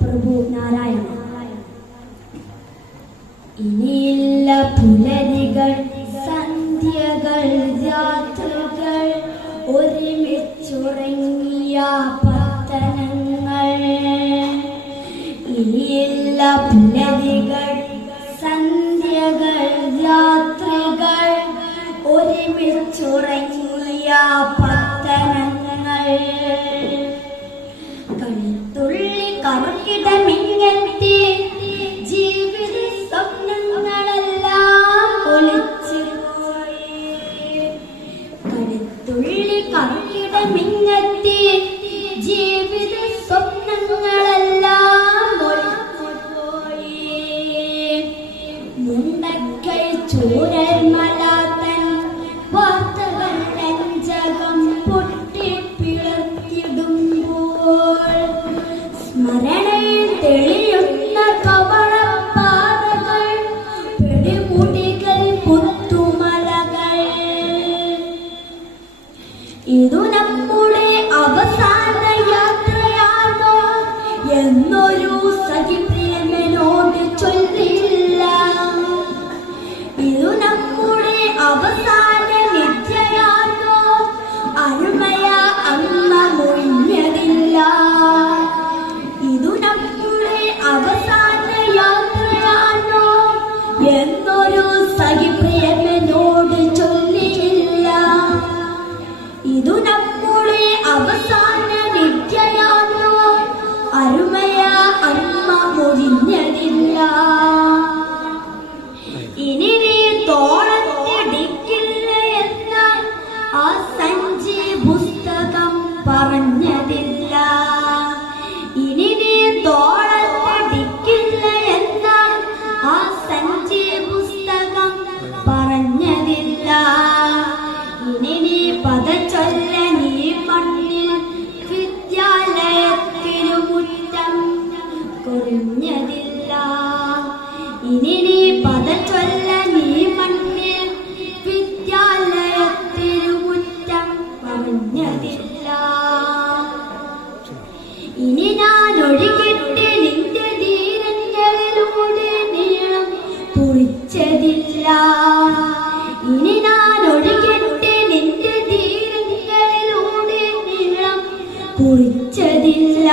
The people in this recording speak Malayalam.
പ്രഭു നാരായണ. ഇനിയില്ല പുലരികൾ, സന്ധ്യകൾ, രാത്രികൾ, ഒരുമിച്ചുറങ്ങിയ പത്തനങ്ങൾ. ഇനിയില്ല പുലരികൾ, സന്ധ്യകൾ, രാത്രികൾ, ഒരുമിച്ചുറങ്ങിയ പത്തനങ്ങൾ. കഴുത്തുള്ളി കർക്കിടമിങ്ങത്തി ജീവിത സ്വപ്നങ്ങളെല്ലാം ഒളിച്ചുപോയി. കഴുത്തുള്ളി കർക്കിടമിങ്ങത്തി ജീവിത സ്വപ്നങ്ങളെല്ലാം ഒളിച്ചുപോയി. മുണ്ടക്കൈ ചൂരൽ മലാത്തൻ വാർത്തകൾ നെഞ്ചകം പൊട്ടിപ്പിളർത്തിടുമ്പോൾ സ്മരണയിൽ തെളിയുന്ന കവളപ്പാതകൾ, പെടിമുടികൾ, പുത്തുമലകൾ. ഇതു നമ്മുടെ അവസാന യാത്രയാണോ എന്നൊരു സഖിപ്രിയനോട് ചൊല്ലില്ല. ഇതു നമ്മുടെ അവസാന നിത്യയാണോ അരുമയ അമ്മ മൊഴിഞ്ഞതില്ല. ഇതു നമ്മുടെ അവസാന യാത്രയാണോ എന്നൊരു സഖിപ്രിയനോട് ചൊല്ലിയില്ല. ഇതു നമ്മുടെ അവസാന നിത്യയാണോ അരുമയ അമ്മ മൊഴിഞ്ഞതില്ല. ഇനി നീ തോളത്തിടിക്കില്ല എന്ന ആ സഞ്ചി പുസ്തകം പറഞ്ഞതില്ല. ഇനി നീ തോളത്തിടിക്കില്ല എന്ന ആ സഞ്ചി പുസ്തകം പറഞ്ഞതില്ല. ഇനി നീ പദചൊല്ല നീ മണ്ണിൽ വിദ്യാലയത്തിനു മുറ്റം കൊഴിഞ്ഞതില്ല. ഇനി നീ പദചൊല്ല നീ മണ്ണിൽ വിദ്യാലയത്തിനു മുറ്റം പറഞ്ഞതില്ല. ഇനി ഞാൻ ഒഴുകിട്ട് നിന്റെ ധീരങ്ങളിലൂടെ നീളം കുറിച്ചതില്ല. ഇനി ഞാൻ ഒഴുകിട്ട് നിന്റെ ധീരങ്ങളിലൂടെ നീളം കുറിച്ചതില്ല.